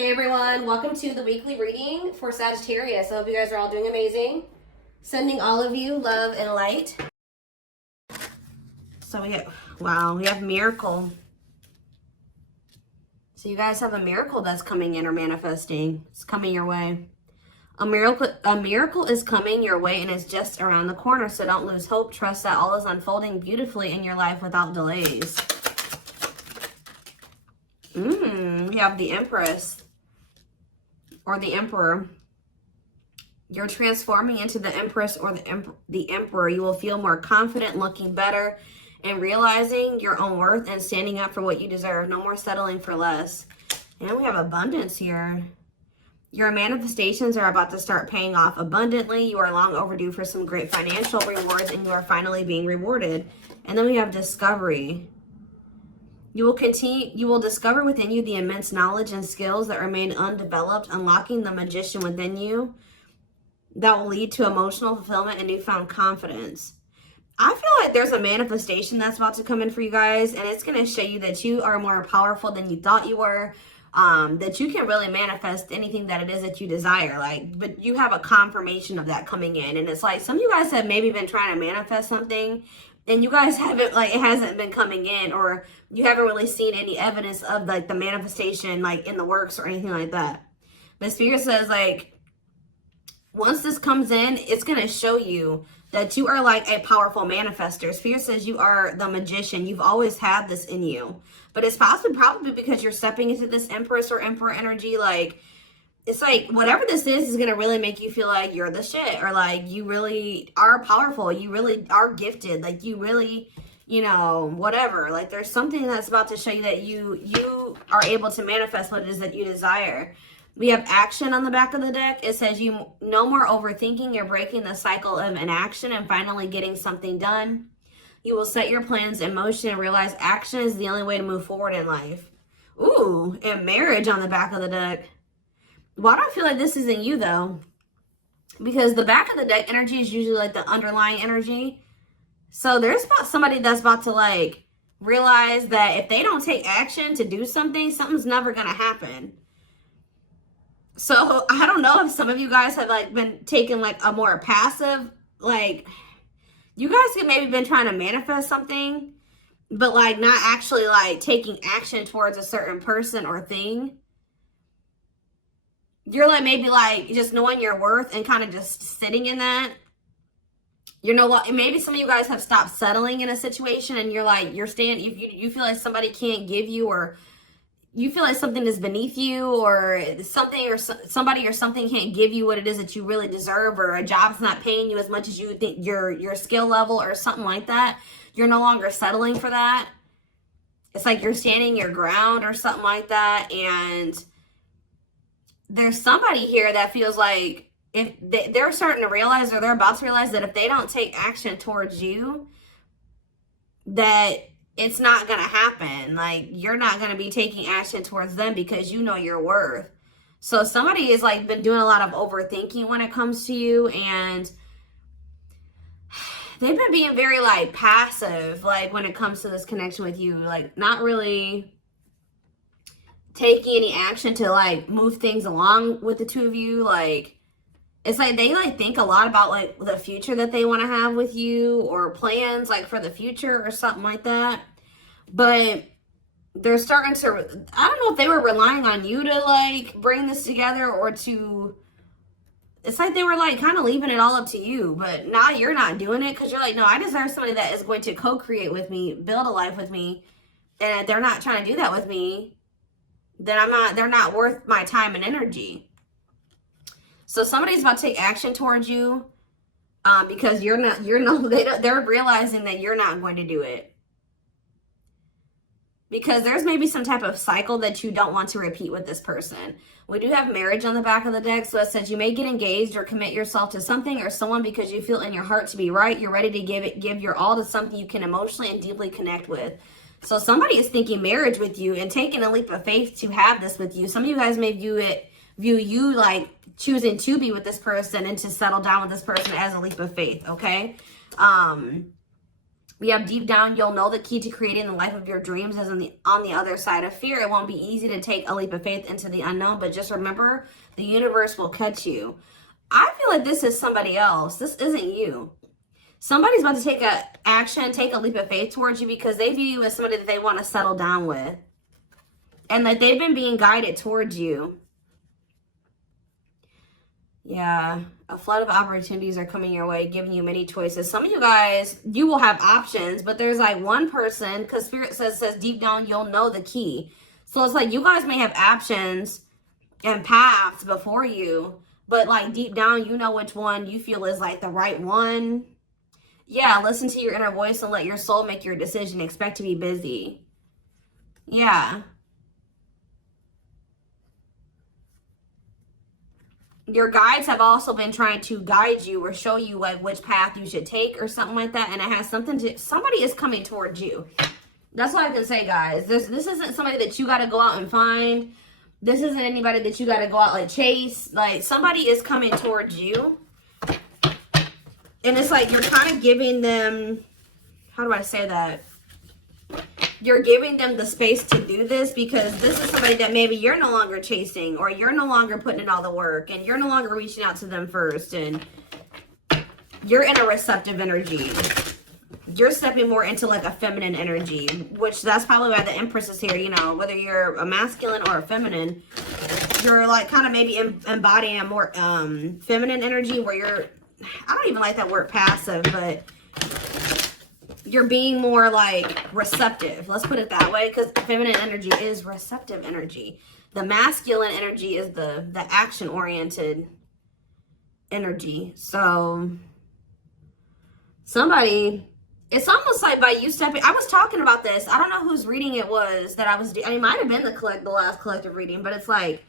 Hey everyone, welcome to the weekly reading for Sagittarius. I hope you guys are all doing amazing. Sending all of you love and light. So we have miracle. So you guys have a miracle that's coming in or manifesting. It's coming your way. A miracle is coming your way and it's just around the corner. So don't lose hope. Trust that all is unfolding beautifully in your life without delays. We have the Empress or the Emperor. You're transforming into the Empress or the Emperor. You will feel more confident, looking better, and realizing your own worth and standing up for what you deserve. No more settling for less. And we have abundance here. Your manifestations are about to start paying off abundantly. You are long overdue for some great financial rewards, and you are finally being rewarded. And then we have discovery. You will discover within you the immense knowledge and skills that remain undeveloped, unlocking the magician within you that will lead to emotional fulfillment and newfound confidence. I feel like there's a manifestation that's about to come in for you guys, and it's going to show you that you are more powerful than you thought you were, that you can really manifest anything that it is that you desire. But you have a confirmation of that coming in, and it's like some of you guys have maybe been trying to manifest something, and you guys haven't, it hasn't been coming in, or you haven't really seen any evidence of the manifestation in the works or anything like that. But Spirit says once this comes in, it's going to show you that you are a powerful manifester. Spirit says you are the magician. You've always had this in you. But it's probably because you're stepping into this Empress or Emperor energy. It's whatever this is going to really make you feel like you're the shit. Or you really are powerful. You really are gifted. You really, whatever. There's something that's about to show you that you are able to manifest what it is that you desire. We have action on the back of the deck. It says you no more overthinking. You're breaking the cycle of inaction and finally getting something done. You will set your plans in motion and realize action is the only way to move forward in life. Ooh, and marriage on the back of the deck. Why do I feel like this isn't you though? Because the back of the deck energy is usually the underlying energy. So there's somebody that's about to realize that if they don't take action to do something, something's never going to happen. So I don't know if some of you guys have been taking a more passive, you guys have maybe been trying to manifest something, but not actually taking action towards a certain person or thing. You're maybe just knowing your worth and kind of just sitting in that. You know what? Maybe some of you guys have stopped settling in a situation and you're you feel like somebody can't give you, or you feel like something is beneath you, or something or somebody or something can't give you what it is that you really deserve, or a job's not paying you as much as you think your skill level or something like that. You're no longer settling for that. It's you're standing your ground or something like that. And there's somebody here that feels like if they're starting to realize, or they're about to realize, that if they don't take action towards you, that it's not going to happen. You're not going to be taking action towards them because you know your worth. So somebody has been doing a lot of overthinking when it comes to you, and they've been being very passive when it comes to this connection with you, not really taking any action to move things along with the two of you. It's they think a lot about the future that they want to have with you, or plans for the future or something like that. But they're starting to, I don't know if they were relying on you to bring this together, or to, it's they were kind of leaving it all up to you. But now you're not doing it because you're no, I deserve somebody that is going to co-create with me, build a life with me. And if they're not trying to do that with me, then they're not worth my time and energy. So somebody's about to take action towards you because they're realizing that you're not going to do it. Because there's maybe some type of cycle that you don't want to repeat with this person. We do have marriage on the back of the deck. So it says you may get engaged or commit yourself to something or someone because you feel in your heart to be right. You're ready to give your all to something you can emotionally and deeply connect with. So somebody is thinking marriage with you and taking a leap of faith to have this with you. Some of you guys may view you choosing to be with this person and to settle down with this person as a leap of faith, okay? We have deep down, you'll know the key to creating the life of your dreams is on the other side of fear. It won't be easy to take a leap of faith into the unknown, but just remember, the universe will catch you. I feel like this is somebody else. This isn't you. Somebody's about to take a action, take a leap of faith towards you because they view you as somebody that they want to settle down with. And that they've been being guided towards you. Yeah, a flood of opportunities are coming your way, giving you many choices. Some of you guys, you will have options, but there's like one person, because Spirit says deep down, you'll know the key. So it's like you guys may have options and paths before you, but like deep down, you know which one you feel is like the right one. Yeah, listen to your inner voice and let your soul make your decision. Expect to be busy. Yeah. Your guides have also been trying to guide you or show you like which path you should take or something like that. And it has something to, somebody is coming towards you. That's all I can say, guys. This isn't somebody that you got to go out and find. This isn't anybody that you got to go out like chase. Like somebody is coming towards you. And it's like you're kind of giving them, how do I say that? You're giving them the space to do this because this is somebody that maybe you're no longer chasing or you're no longer putting in all the work and you're no longer reaching out to them first and you're in a receptive energy. You're stepping more into like a feminine energy, which that's probably why the Empress is here. You know, whether you're a masculine or a feminine, you're like kind of maybe embodying a more feminine energy where you're, I don't even like that word passive, but you're being more like receptive. Let's put it that way, because feminine energy is receptive energy. The masculine energy is the action-oriented energy. So somebody, it's almost like by you stepping, I was talking about this. I don't know whose reading it was that I was doing. It might have been the last collective reading, but it's like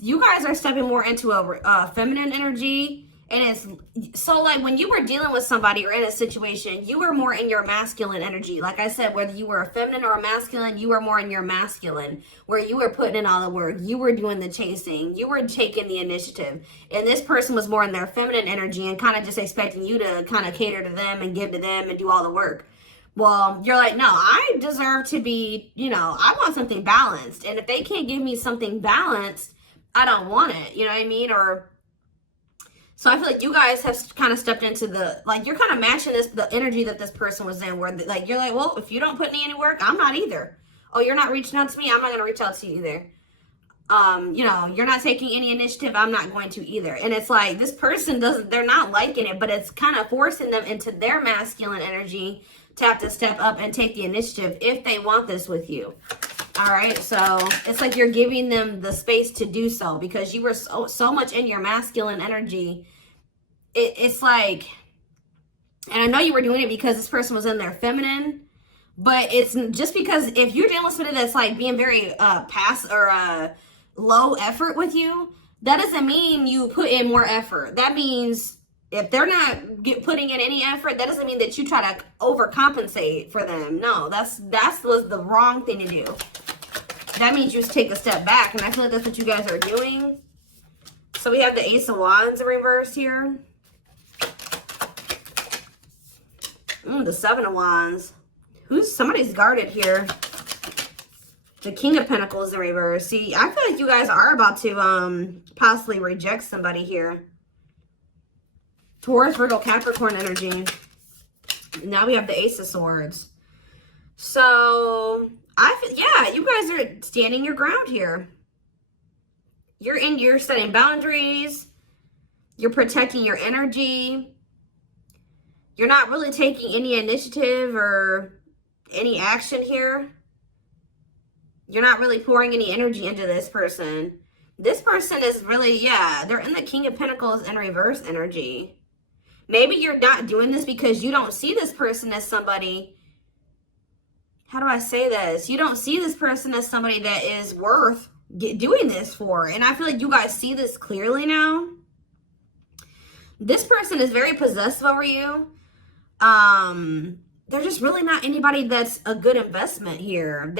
you guys are stepping more into a feminine energy. And it's so like when you were dealing with somebody or in a situation, you were more in your masculine energy. Like I said, whether you were a feminine or a masculine, you were more in your masculine, where you were putting in all the work. You were doing the chasing. You were taking the initiative. And this person was more in their feminine energy and kind of just expecting you to kind of cater to them and give to them and do all the work. Well, you're like, no, I deserve to be, you know, I want something balanced. And if they can't give me something balanced, I don't want it. You know what I mean? Or so I feel like you guys have kind of stepped into the, like, you're kind of matching the energy that this person was in, where, like, you're like, well, if you don't put in any work, I'm not either. Oh, you're not reaching out to me? I'm not going to reach out to you either. You know, you're not taking any initiative, I'm not going to either. And it's like, this person they're not liking it, but it's kind of forcing them into their masculine energy to have to step up and take the initiative if they want this with you. All right, so it's like you're giving them the space to do so because you were so much in your masculine energy. It's like, and I know you were doing it because this person was in their feminine, but it's just because if you're dealing with somebody that's like being very low effort with you, that doesn't mean you put in more effort. That means if they're not putting in any effort, that doesn't mean that you try to overcompensate for them. No, that was the wrong thing to do. That means you just take a step back, and I feel like that's what you guys are doing. So we have the Ace of Wands in reverse here. The Seven of Wands. Somebody's guarded here. The King of Pentacles in reverse. See, I feel like you guys are about to possibly reject somebody here. Taurus, Virgo, Capricorn energy. Now we have the Ace of Swords. So, yeah, you guys are standing your ground here. You're setting boundaries. You're protecting your energy. You're not really taking any initiative or any action here. You're not really pouring any energy into this person. This person is really, yeah, they're in the King of Pentacles in reverse energy. Maybe you're not doing this because you don't see this person as somebody, how do I say this? You don't see this person as somebody that is worth doing this for. And I feel like you guys see this clearly now. This person is very possessive over you. They're just really not anybody that's a good investment here.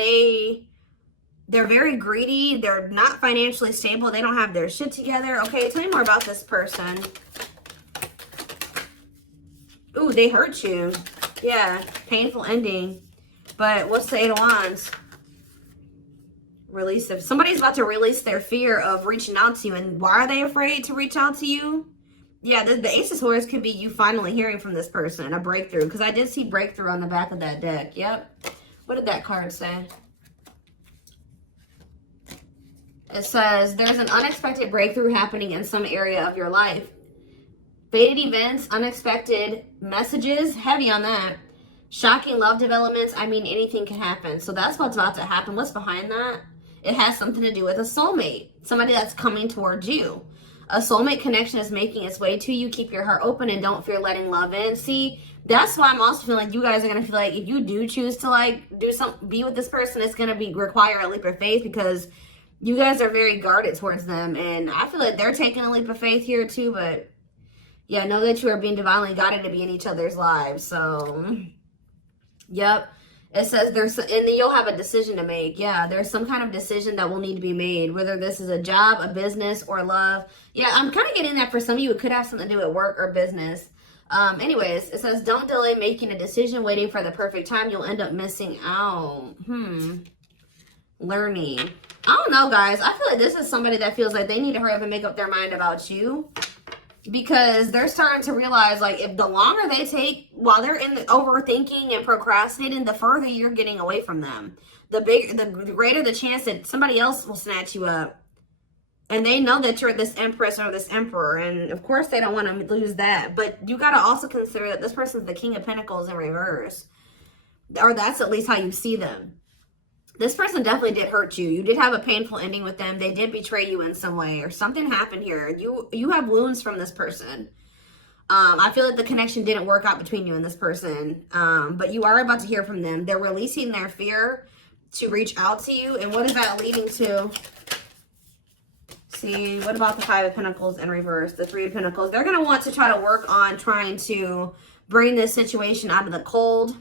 They're very greedy. They're not financially stable. They don't have their shit together. Okay, tell me more about this person. Ooh, they hurt you. Yeah, painful ending. But what's the Eight of Wands? Release. If somebody's about to release their fear of reaching out to you, and why are they afraid to reach out to you? Yeah, the Ace of Swords could be you finally hearing from this person, a breakthrough. Because I did see breakthrough on the back of that deck. Yep. What did that card say? It says, there's an unexpected breakthrough happening in some area of your life. Fated events, unexpected messages, heavy on that. Shocking love developments, I mean, anything can happen. So that's what's about to happen. What's behind that? It has something to do with a soulmate. Somebody that's coming towards you. A soulmate connection is making its way to you. Keep your heart open and don't fear letting love in. See, that's why I'm also feeling like you guys are going to feel like if you do choose to like be with this person, it's going to require a leap of faith because you guys are very guarded towards them. And I feel like they're taking a leap of faith here too. But yeah, know that you are being divinely guided to be in each other's lives. So, yep. It says and then you'll have a decision to make. Yeah, there's some kind of decision that will need to be made, whether this is a job, a business, or love. Yeah, I'm kind of getting that for some of you. It could have something to do with work or business. Anyways, it says, don't delay making a decision, waiting for the perfect time. You'll end up missing out. Learning. I don't know, guys. I feel like this is somebody that feels like they need to hurry up and make up their mind about you. Because they're starting to realize, like, if the longer they take while they're in the overthinking and procrastinating, the further you're getting away from them. The greater the chance that somebody else will snatch you up. And they know that you're this empress or this emperor. And, of course, they don't want to lose that. But you got to also consider that this person's the King of Pentacles in reverse. Or that's at least how you see them. This person definitely did hurt you. You did have a painful ending with them. They did betray you in some way or something happened here. You have wounds from this person. I feel like the connection didn't work out between you and this person. But you are about to hear from them. They're releasing their fear to reach out to you. And what is that leading to? See, what about the Five of Pentacles in reverse? The Three of Pentacles. They're going to want to try to work on trying to bring this situation out of the cold.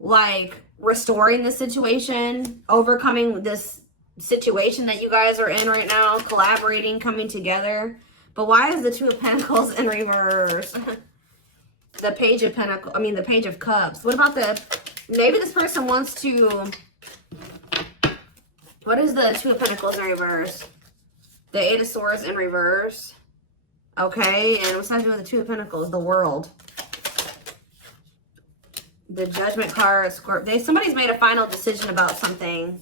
Like restoring the situation, overcoming this situation that you guys are in right now, collaborating, coming together. But why is the Two of Pentacles in reverse? The Page of Pentacles, the Page of Cups. What about maybe this person wants to, what is the Two of Pentacles in reverse? The Eight of Swords in reverse. Okay, and what's that doing with the Two of Pentacles? The World. The Judgment card, Scorpio. Somebody's made a final decision about something.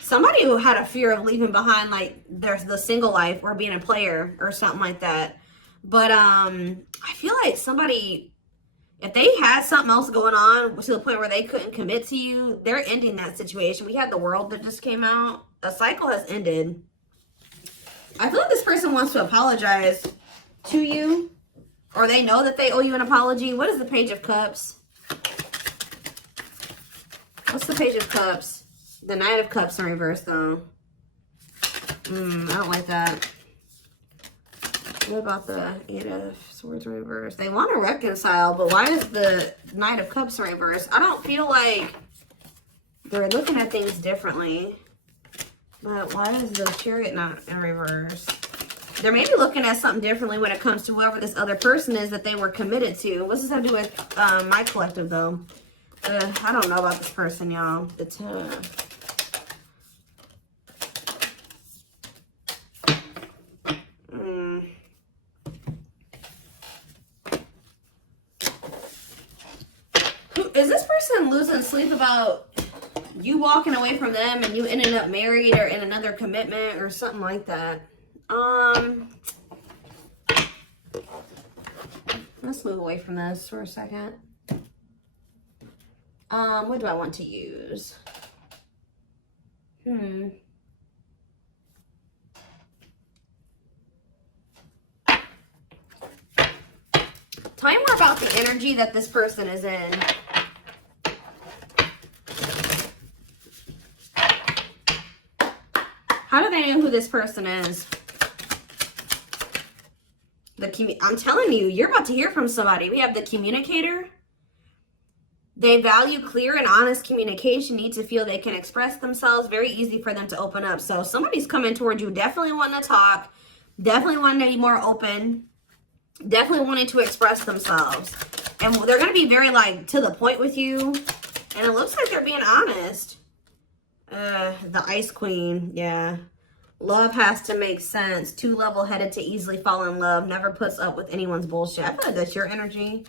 Somebody who had a fear of leaving behind, like, there's the single life or being a player or something like that. But I feel like somebody, if they had something else going on to the point where they couldn't commit to you, they're ending that situation. We had the World that just came out. A cycle has ended. I feel like this person wants to apologize to you. Or they know that they owe you an apology. What is the Page of Cups? What's the Page of Cups? The Knight of Cups in reverse, though. I don't like that. What about the Eight of Swords in reverse? They want to reconcile, but why is the Knight of Cups in reverse? I don't feel like they're looking at things differently. But why is the Chariot not in reverse? They're maybe looking at something differently when it comes to whoever this other person is that they were committed to. What's this have to do with my collective, though? I don't know about this person, y'all. Is this person losing sleep about you walking away from them and you ended up married or in another commitment or something like that? Let's move away from this for a second. What do I want to use? Tell me more about the energy that this person is in. How do they know who this person is? I'm telling you, you're about to hear from somebody. We have the Communicator. They value clear and honest communication, need to feel they can express themselves. Very easy for them to open up. So somebody's coming towards you, definitely wanting to talk, definitely wanting to be more open. Definitely wanting to express themselves. And they're going to be very, like, to the point with you. And it looks like they're being honest. The Ice Queen, yeah. Love has to make sense. Too level-headed to easily fall in love. Never puts up with anyone's bullshit. I feel like that's your energy.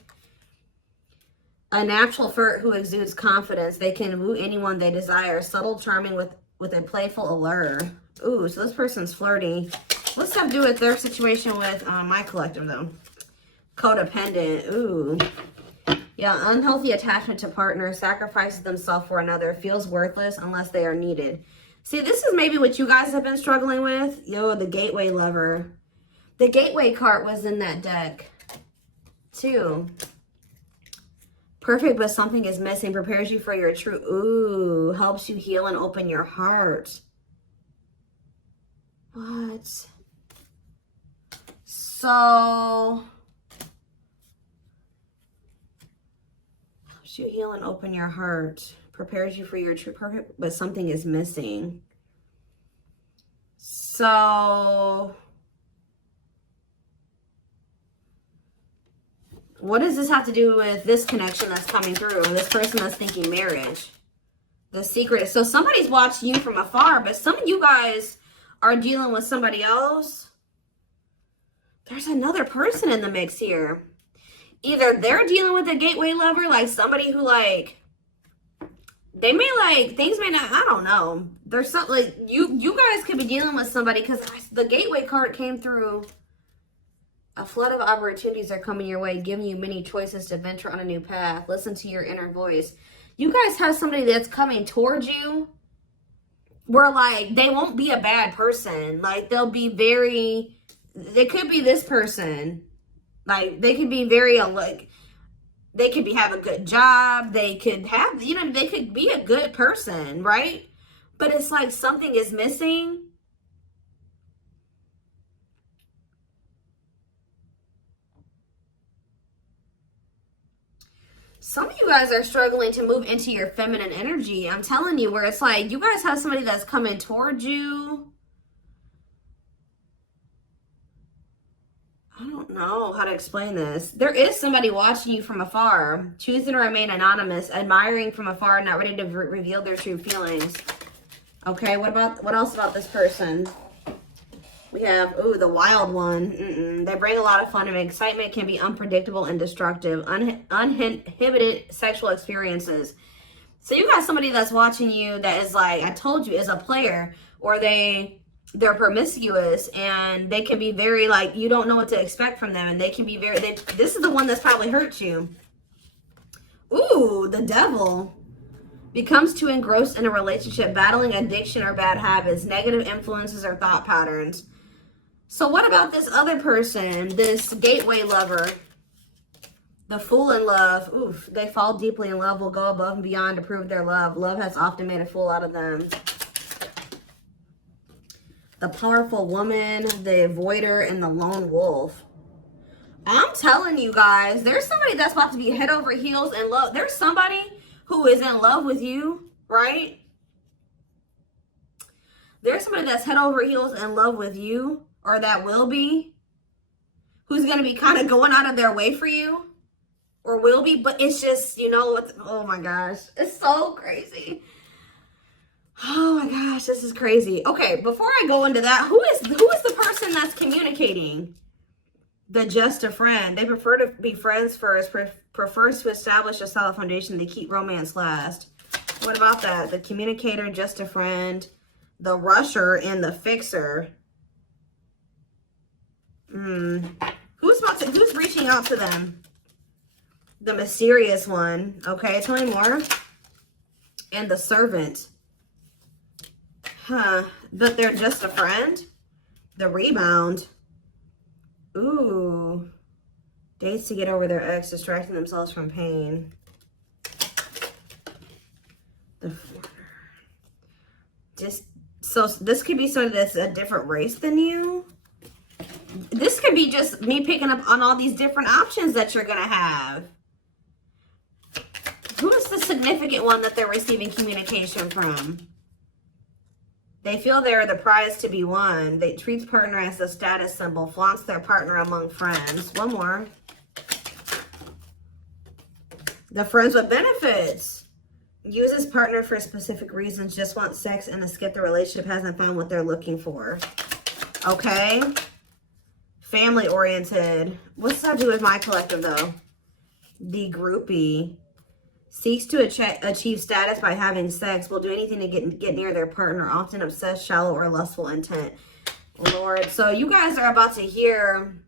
A natural flirt who exudes confidence. They can woo anyone they desire. Subtle, charming with a playful allure. Ooh, so this person's flirty. What's that do with their situation with my collective, though? Codependent. Ooh. Yeah, unhealthy attachment to partner. Sacrifices themselves for another. Feels worthless unless they are needed. See, this is maybe what you guys have been struggling with. Yo, the gateway lover. The gateway card was in that deck, too. Perfect, but something is missing. Prepares you for your true... Ooh, helps you heal and open your heart. What? So... helps you heal and open your heart. Prepares you for your true perfect, but something is missing. So... what does this have to do with this connection that's coming through? This person that's thinking marriage. The secret. So somebody's watching you from afar, but some of you guys are dealing with somebody else. There's another person in the mix here. Either they're dealing with a gateway lover, like somebody who, like, they may, like, things may not, I don't know. There's something, like, you guys could be dealing with somebody, because the gateway card came through. A flood of opportunities are coming your way, giving you many choices to venture on a new path. Listen to your inner voice. You guys have somebody that's coming towards you where, like, they won't be a bad person. Like, they'll be very, they could be this person. Like, they could be very, like, they could have a good job. They could have, you know, they could be a good person, right? But it's like something is missing. Some of you guys are struggling to move into your feminine energy. I'm telling you, where it's like you guys have somebody that's coming towards you. I don't know how to explain this. There is somebody watching you from afar, choosing to remain anonymous, admiring from afar, not ready to reveal their true feelings. Okay, what else about this person? We have, ooh, the wild one. They bring a lot of fun and excitement, can be unpredictable and destructive. Uninhibited sexual experiences. So you got somebody that's watching you that is like, I told you, is a player, or they're promiscuous, and they can be very, like, you don't know what to expect from them, and they can be very, this is the one that's probably hurt you. Ooh, the devil. Becomes too engrossed in a relationship, battling addiction or bad habits, negative influences or thought patterns. So what about this other person, this gateway lover, the fool in love? Oof, they fall deeply in love, will go above and beyond to prove their love. Love has often made a fool out of them. The powerful woman, the avoider, and the lone wolf. I'm telling you guys, there's somebody that's about to be head over heels in love. There's somebody who is in love with you, right? There's somebody that's head over heels in love with you, or that will be, who's going to be kind of going out of their way for you, or will be, but it's just, you know, oh my gosh, it's so crazy. Oh my gosh, this is crazy. Okay, before I go into that, who is the person that's communicating? The just a friend. They prefer to be friends first, prefers to establish a solid foundation. They keep romance last. What about that? The communicator, just a friend, the rusher, and the fixer. Who's reaching out to them? The mysterious one. Okay, tell me more. And the servant. Huh. But they're just a friend? The rebound. Ooh. Dates to get over their ex, distracting themselves from pain. The so this could be somebody that's a different race than you. This could be just me picking up on all these different options that you're going to have. Who is the significant one that they're receiving communication from? They feel they're the prize to be won. They treat partner as a status symbol, flaunts their partner among friends. One more. The friends with benefits. Uses partner for specific reasons, just want sex and to skip the relationship, hasn't found what they're looking for. Okay. Family oriented. What's that do with my collective though? The groupie. Seeks to achieve status by having sex. Will do anything to get near their partner. Often obsessed, shallow, or lustful intent. Lord. So you guys are about to hear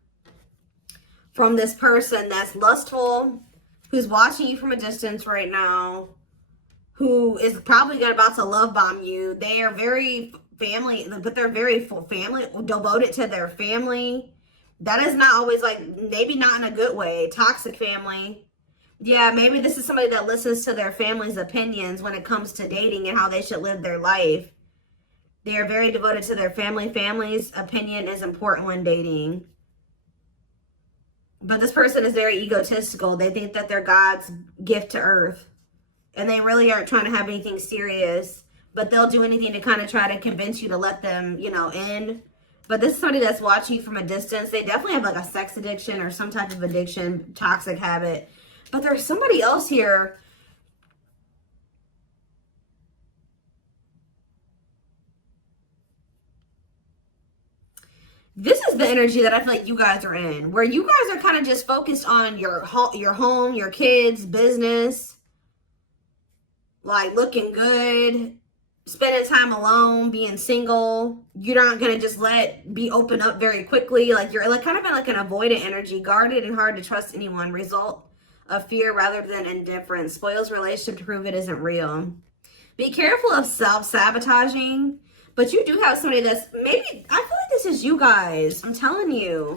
from this person that's lustful, who's watching you from a distance right now, who is probably about to love bomb you. They are very family, but they're very family, devoted to their family. That is not always like, maybe not in a good way. Toxic family. Yeah, maybe this is somebody that listens to their family's opinions when it comes to dating and how they should live their life. They are very devoted to their family. Family's opinion is important when dating. But this person is very egotistical. They think that they're God's gift to earth. And they really aren't trying to have anything serious. But they'll do anything to kind of try to convince you to let them, you know, in. But this is somebody that's watching you from a distance. They definitely have like a sex addiction or some type of addiction, toxic habit. But there's somebody else here. This is the energy that I feel like you guys are in, where you guys are kind of just focused on your home, your kids, business, like looking good, spending time alone, being single. You're not going to just be open up very quickly. Like you're like kind of in like an avoidant energy, guarded and hard to trust anyone. Result of fear rather than indifference. Spoils relationship to prove it isn't real. Be careful of self-sabotaging. But you do have somebody that's maybe, I feel like this is you guys. I'm telling you.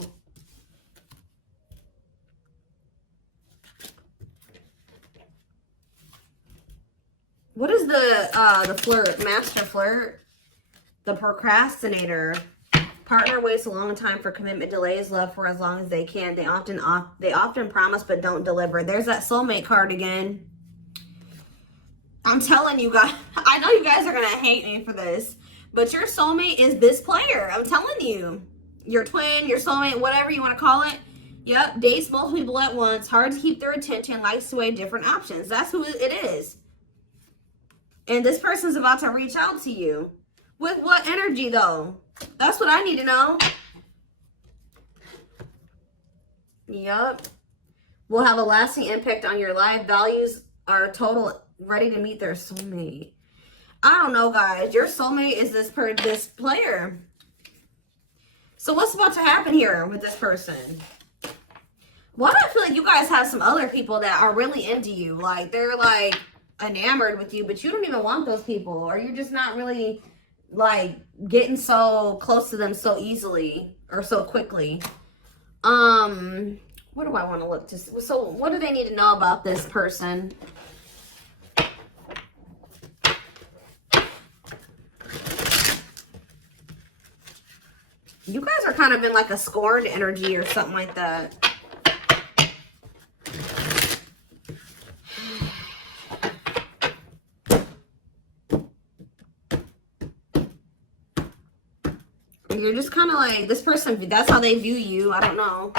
What is the flirt? Master flirt? The procrastinator. Partner waits a long time for commitment, delays love for as long as they can. They often promise but don't deliver. There's that soulmate card again. I'm telling you guys, I know you guys are going to hate me for this, but your soulmate is this player. I'm telling you. Your twin, your soulmate, whatever you want to call it. Yep, dates multiple people at once. Hard to keep their attention. Likes to weigh different options. That's who it is. And this person's about to reach out to you. With what energy, though? That's what I need to know. Yep. Will have a lasting impact on your life. Values are total, ready to meet their soulmate. I don't know, guys. Your soulmate is this player. So what's about to happen here with this person? Why do I feel like you guys have some other people that are really into you? Like, they're, like, enamored with you, but you don't even want those people. Or you're just not really, like, getting so close to them so easily or so quickly. What do I want to look to? So what do they need to know about this person? You guys are kind of in like a scorned energy or something like that. You're just kind of like, this person, that's how they view you. I don't know.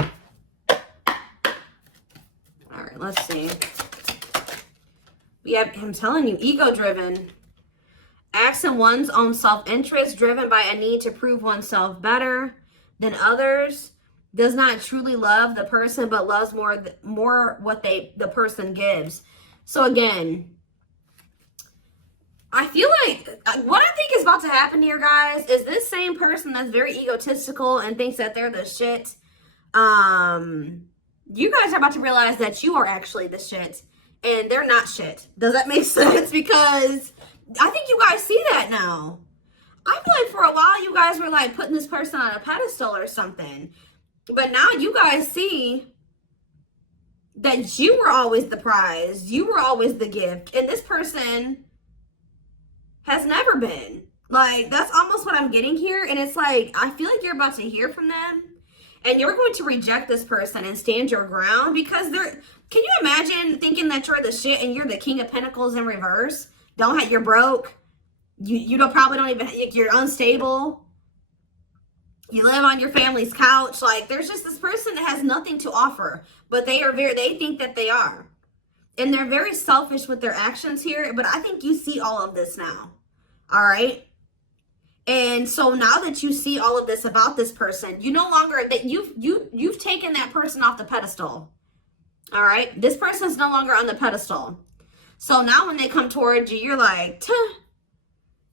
All right, let's see. We have him telling you, ego-driven. Acts in one's own self-interest, driven by a need to prove oneself better than others. Does not truly love the person, but loves more what the person gives. So again, I feel like what I think is about to happen here, guys, is this same person that's very egotistical and thinks that they're the shit. You guys are about to realize that you are actually the shit and they're not shit. Does that make sense? Because I think you guys see that now. I feel like for a while you guys were like putting this person on a pedestal or something. But now you guys see that you were always the prize. You were always the gift. And this person has never been. Like, that's almost what I'm getting here. And it's like, I feel like you're about to hear from them. And you're going to reject this person and stand your ground. Because they're, can you imagine thinking that you're the shit and you're the King of Pentacles in reverse? You're broke. You don't probably don't even, you're unstable. You live on your family's couch. Like, there's just this person that has nothing to offer, but they think that they are. And they're very selfish with their actions here, but I think you see all of this now. All right? And so now that you see all of this about this person, you no longer, that you've taken that person off the pedestal. All right? This person's no longer on the pedestal. So now when they come towards you, you're like, tuh.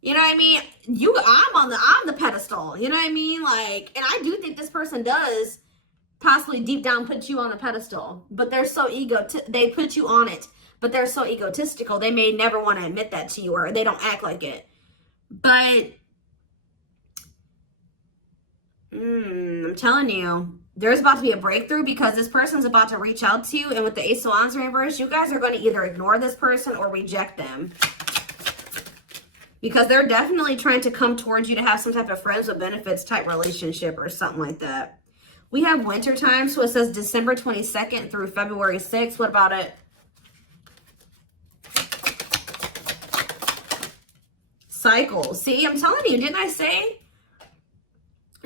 You know what I mean? I'm the pedestal. You know what I mean? Like, and I do think this person does possibly deep down put you on a pedestal, but they're so they put you on it, but they're so egotistical. They may never want to admit that to you, or they don't act like it. But I'm telling you, there's about to be a breakthrough because this person's about to reach out to you. And with the Ace of Wands reverse, you guys are going to either ignore this person or reject them. Because they're definitely trying to come towards you to have some type of friends with benefits type relationship or something like that. We have winter time, so it says December 22nd through February 6th. What about it? Cycles. See, I'm telling you, didn't I say?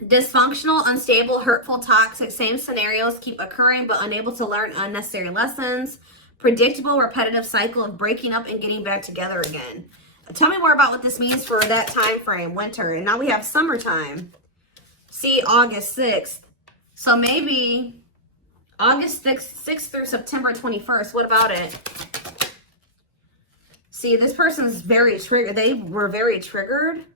Dysfunctional, unstable, hurtful, toxic, same scenarios keep occurring but unable to learn unnecessary lessons. Predictable, repetitive cycle of breaking up and getting back together again. Tell me more about what this means for that time frame, winter. And now we have summertime. See, August 6th. So maybe August 6th through September 21st. What about it? See, this person's very triggered. They were very triggered.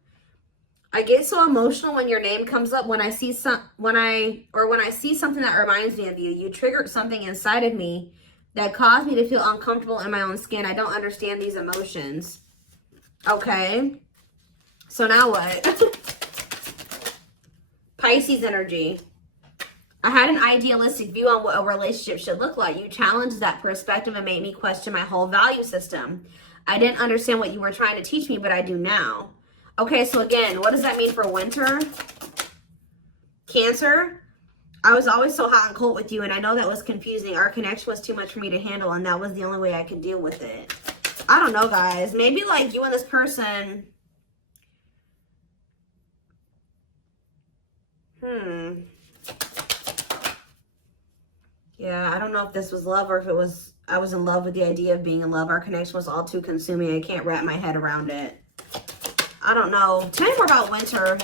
I get so emotional when your name comes up. When I see something that reminds me of you. You triggered something inside of me that caused me to feel uncomfortable in my own skin. I don't understand these emotions. Okay. So now what? Pisces energy. I had an idealistic view on what a relationship should look like. You challenged that perspective and made me question my whole value system. I didn't understand what you were trying to teach me, but I do now. Okay, so again, what does that mean for winter? Cancer. I was always so hot and cold with you, and I know that was confusing. Our connection was too much for me to handle, and that was the only way I could deal with it. I don't know, guys. Maybe like you and this person. Yeah, I don't know if this was love or if it was, I was in love with the idea of being in love. Our connection was all too consuming. I can't wrap my head around it. I don't know. Tell me more about winter.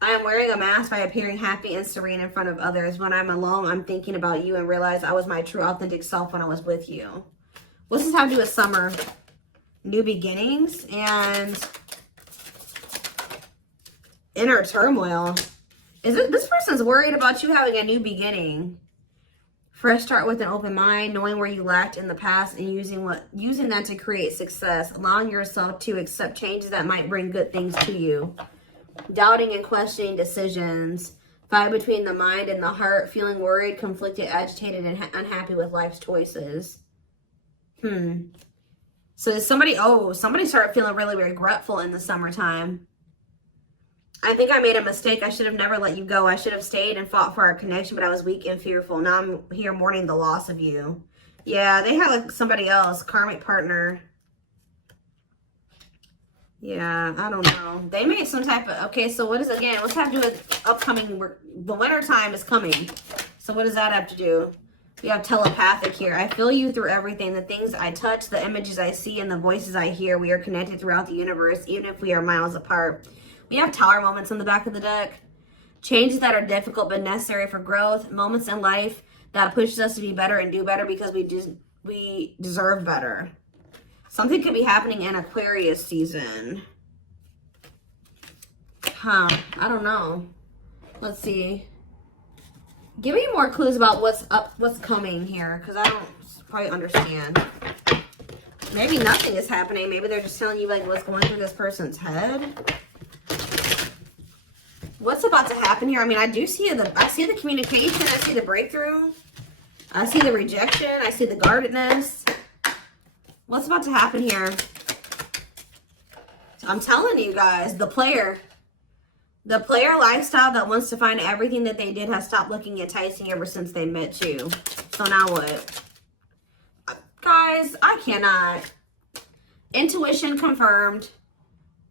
I am wearing a mask by appearing happy and serene in front of others. When I'm alone, I'm thinking about you and realize I was my true authentic self when I was with you. What's this have to do with summer? New beginnings and inner turmoil. Is it this person's worried about you having a new beginning? Fresh start with an open mind, knowing where you lacked in the past and using that to create success. Allowing yourself to accept changes that might bring good things to you. Doubting and questioning decisions. Fight between the mind and the heart. Feeling worried, conflicted, agitated, and unhappy with life's choices. So somebody started feeling really regretful in the summertime. I think I made a mistake. I should have never let you go. I should have stayed and fought for our connection, but I was weak and fearful. Now I'm here mourning the loss of you. Yeah, they had like somebody else, karmic partner. Yeah, I don't know. They made some type of, okay, so what is, again, what's have to do with upcoming, the winter time is coming. So what does that have to do? We have telepathic here. I feel you through everything. The things I touch, the images I see, and the voices I hear. We are connected throughout the universe, even if we are miles apart. We have tower moments on the back of the deck. Changes that are difficult but necessary for growth. Moments in life that pushes us to be better and do better because we deserve better. Something could be happening in Aquarius season. I don't know. Let's see. Give me more clues about what's coming here, because I don't quite understand. Maybe nothing is happening. Maybe they're just telling you like what's going through this person's head. What's about to happen here? I mean, I see the communication. I see the breakthrough. I see the rejection. I see the guardedness. What's about to happen here? I'm telling you guys, the player lifestyle that wants to find everything that they did has stopped looking enticing ever since they met you. So now what? Guys, I cannot. Intuition confirmed.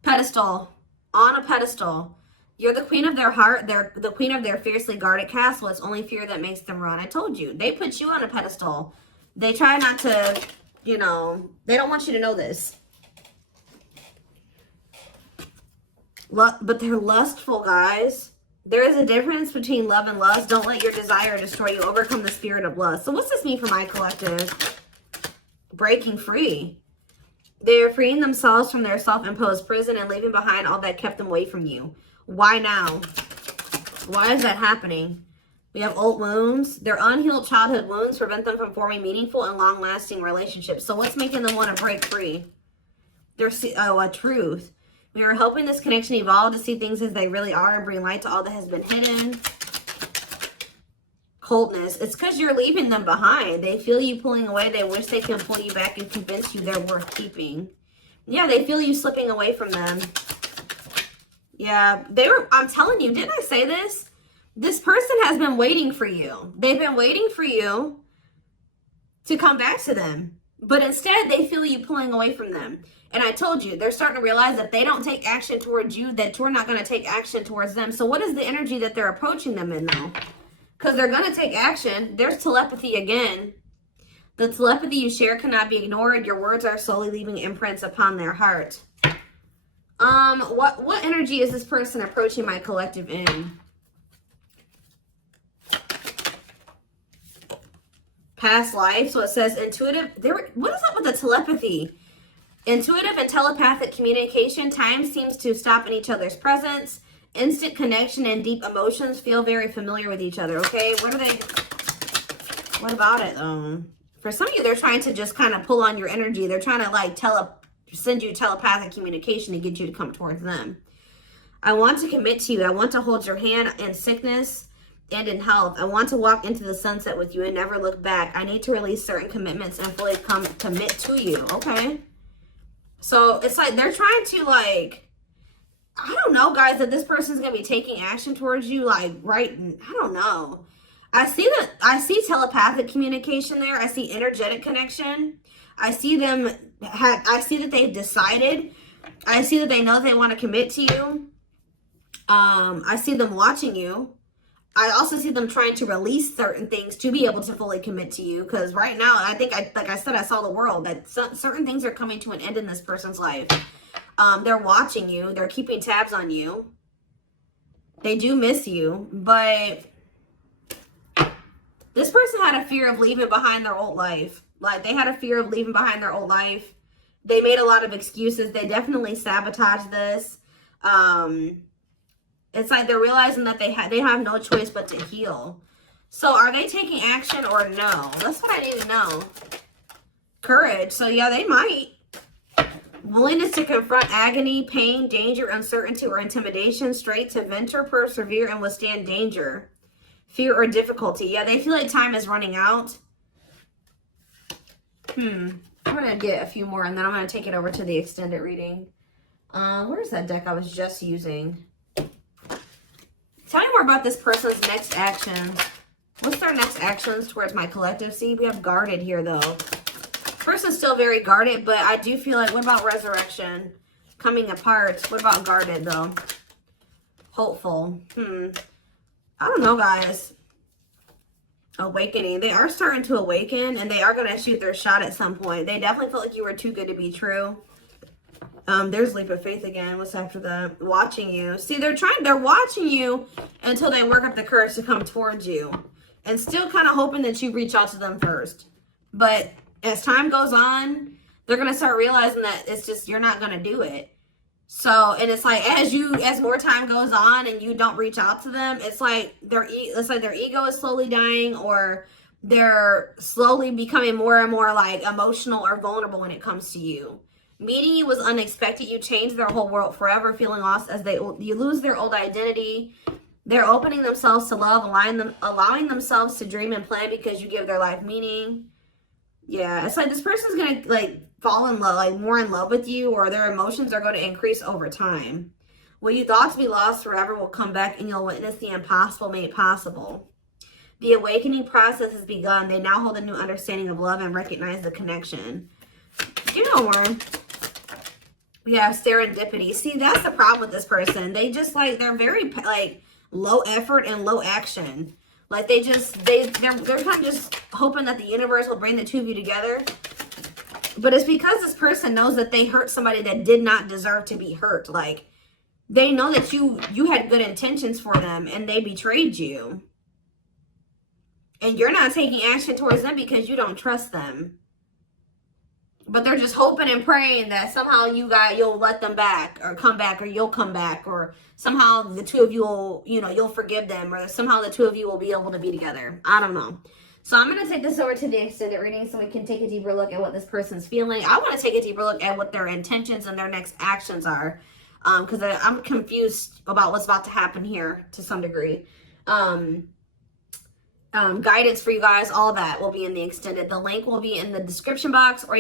Pedestal. On a pedestal. You're the queen of their heart. They're the queen of their fiercely guarded castle. It's only fear that makes them run. I told you. They put you on a pedestal. They try not to, you know, they don't want you to know this. But they're lustful, guys. There is a difference between love and lust. Don't let your desire destroy you. Overcome the spirit of lust. So what's this mean for my collective? Breaking free. They are freeing themselves from their self-imposed prison and leaving behind all that kept them away from you. Why now? Why is that happening? We have old wounds. Their unhealed childhood wounds prevent them from forming meaningful and long-lasting relationships. So what's making them want to break free? A truth. We are helping this connection evolve to see things as they really are and bring light to all that has been hidden. Coldness. It's because you're leaving them behind. They feel you pulling away. They wish they could pull you back and convince you they're worth keeping. Yeah, they feel you slipping away from them. Yeah, I'm telling you, didn't I say this? This person has been waiting for you. They've been waiting for you to come back to them. But instead, they feel you pulling away from them. And I told you, they're starting to realize that they don't take action towards you, that you're not going to take action towards them. So what is the energy that they're approaching them in, though? Because they're going to take action. There's telepathy again. The telepathy you share cannot be ignored. Your words are slowly leaving imprints upon their heart. What energy is this person approaching my collective in? Past life. So it says intuitive. What is up with the telepathy? Intuitive and telepathic communication. Time seems to stop in each other's presence. Instant connection and deep emotions. Feel very familiar with each other. Okay, what about it? For some of you, they're trying to just kind of pull on your energy. They're trying to like send you telepathic communication to get you to come towards them. I want to commit to you. I want to hold your hand in sickness and in health. I want to walk into the sunset with you and never look back. I need to release certain commitments and fully commit to you. Okay. So it's like they're trying to like, I don't know, guys, that this person's going to be taking action towards you. Like, right. I don't know. I see telepathic communication there. I see energetic connection. I see them. I see that they've decided. I see that they know they want to commit to you. I see them watching you. I also see them trying to release certain things to be able to fully commit to you. Because right now, I think, like I said, I saw the world. That certain things are coming to an end in this person's life. They're watching you. They're keeping tabs on you. They do miss you. But this person had a fear of leaving behind their old life. Like, they had a fear of leaving behind their old life. They made a lot of excuses. They definitely sabotaged this. It's like they're realizing that they have no choice but to heal. So are they taking action or no? That's what I need to know. Courage. So yeah, they might. Willingness to confront agony, pain, danger, uncertainty, or intimidation. Straight to venture, persevere, and withstand danger. Fear or difficulty. Yeah, they feel like time is running out. I'm going to get a few more and then I'm going to take it over to the extended reading. Where's that deck I was just using? Tell me more about this person's next actions. What's their next actions towards my collective? See, we have guarded here, though. Person's still very guarded, but I do feel like, what about resurrection? Coming apart. What about guarded, though? Hopeful. I don't know, guys. Awakening. They are starting to awaken, and they are going to shoot their shot at some point. They definitely felt like you were too good to be true. There's leap of faith again. What's after that? Watching you. See, they're watching you until they work up the courage to come towards you. And still kind of hoping that you reach out to them first. But as time goes on, they're going to start realizing that it's just, you're not going to do it. So, and it's like, as more time goes on and you don't reach out to them, it's like their ego is slowly dying, or they're slowly becoming more and more like emotional or vulnerable when it comes to you. Meeting you was unexpected. You changed their whole world forever, feeling lost as you lose their old identity. They're opening themselves to love, allowing themselves to dream and plan because you give their life meaning. Yeah, it's like this person's going to like fall in love, like more in love with you, or their emotions are going to increase over time. What you thought to be lost forever will come back and you'll witness the impossible made possible. The awakening process has begun. They now hold a new understanding of love and recognize the connection. You know more. We have serendipity. See, that's the problem with this person. They just like, they're very like low effort and low action. Like they're kind of just hoping that the universe will bring the two of you together. But it's because this person knows that they hurt somebody that did not deserve to be hurt. Like they know that you had good intentions for them and they betrayed you. And you're not taking action towards them because you don't trust them. But they're just hoping and praying that somehow you'll let them back or come back, or you'll come back, or somehow the two of you will, you'll forgive them, or somehow the two of you will be able to be together. I don't know. So I'm going to take this over to the extended reading so we can take a deeper look at what this person's feeling. I want to take a deeper look at what their intentions and their next actions are, because I'm confused about what's about to happen here to some degree. Guidance for you guys, all that will be in the extended. The link will be in the description box, or